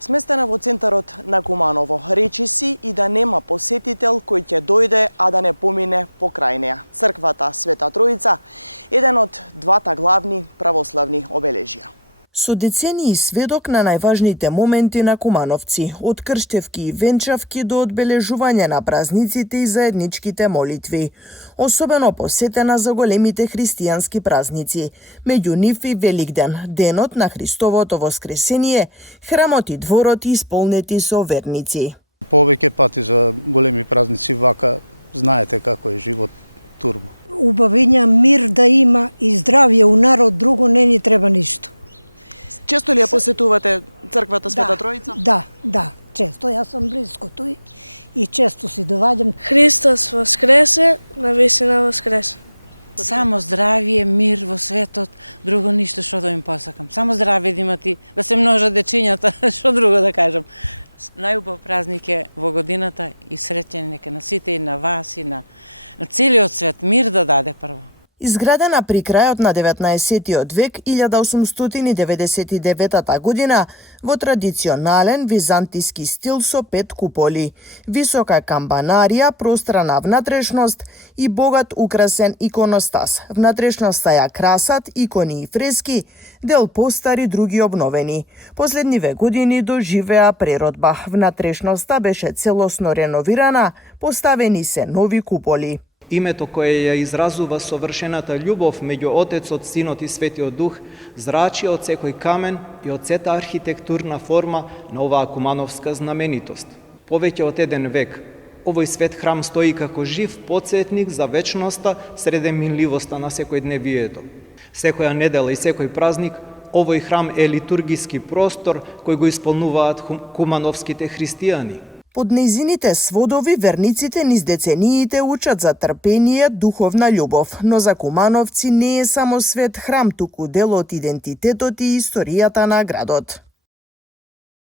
Сместена во центарот на Куманово, речи си и да нема посетител кој ќе дојде, а да не помине покрај неа. Црквата Света Троица, еден од двата главни православни обележја. Со децении сведок на најважните моменти на кумановци, од крштевки и венчавки до одбележување на празниците и заедничките молитви. Особено посетена за големите христијански празници, меѓу нив и Великден, денот на Христовото воскресение, храмот и дворот исполнети со верници. Повеќе пати за големи празници вака, знаете како е живот турбо. Убавиња, мир да има и здравје у народ, друго не ни треба ништо. Често ли ја посетувате црквата Света Троица? Да, често. Јас сум близко туј и често си доваѓам. Христос воскресе, навистина воскресе. Само здравје, мир во светот, друго ништо што да им посакам. Само здравје да имат и да се множат дечињата, што друго да кажам. Најубав празник е во годината и среќен нека на сите и на вас и на целиот свет. Мир да даде прво. Изградена при крајот на 19. век, 1899 година, во традиционален византиски стил со 5 куполи, висока камбанарија, пространа внатрешност и богат украсен иконостас. Внатрешноста ја красат икони и фрески, дел постари, други обновени. Последниве години доживеа преродба. Внатрешноста беше целосно реновирана, поставени се нови куполи. Името кое ја изразува совршената љубов меѓу Отецот, Синот и Светиот Дух, зрачи од секој камен и од сета архитектурна форма на оваа кумановска знаменитост. Повеќе од еден век, овој свет храм стои како жив потсетник за вечноста среде минливоста на секојдневието. Секоја недела и секој празник, овој храм е литургиски простор кој го исполнуваат кумановските христијани. Под нејзините сводови верниците низ децениите учат за трпение, духовна љубов, но за кумановци не е само свет храм, туку дел од идентитетот и историјата на градот.